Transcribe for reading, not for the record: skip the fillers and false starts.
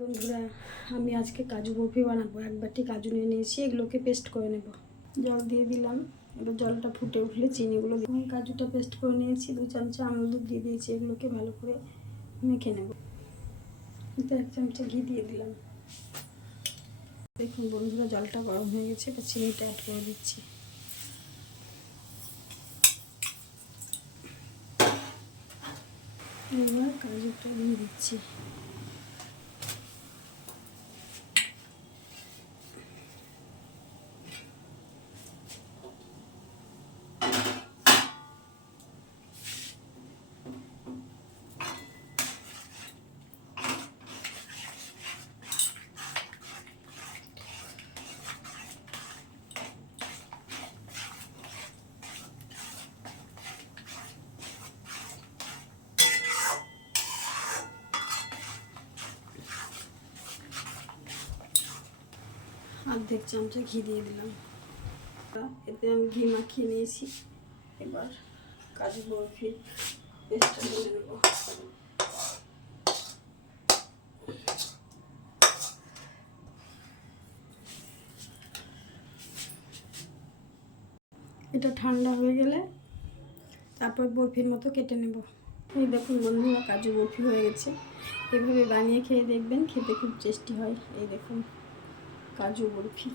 বন্ধুরা, আমি আজকে কাজু বরফি বানাবো। এক বাটি কাজু নিয়ে নিয়েছি, এগুলোকে পেস্ট করে নেব। জল দিয়ে দিলাম, এবার জলটা ফুটে উঠলে চিনিগুলো দিয়ে কাজুটা পেস্ট করে নিয়েছি। 2 চামচা আমুল দুধ দিয়ে দিয়েছি, এগুলোকে ভালো করে মেখে নেব। এতে 1 চামচা ঘি দিয়ে দিলাম। দেখুন বন্ধুরা, জলটা গরম হয়ে গেছে, এবার চিনিটা অ্যাড করে দিচ্ছি। এবার কাজুটা দিয়ে দিচ্ছি। অর্ধেক চামচা ঘি দিয়ে দিলাম। এতে আমি ঘি মাখিয়ে নিয়েছি। এবার কাজু বরফি পেস্টটা করে নেব। এটা ঠান্ডা হয়ে গেলে তারপর বরফির মতো কেটে নেব। এই দেখুন বন্ধুরা, কাজু বরফি হয়ে গেছে। এভাবে বানিয়ে খেয়ে দেখবেন, খেতে খুব টেস্টি হয়। এই দেখুন কাজু বরফি।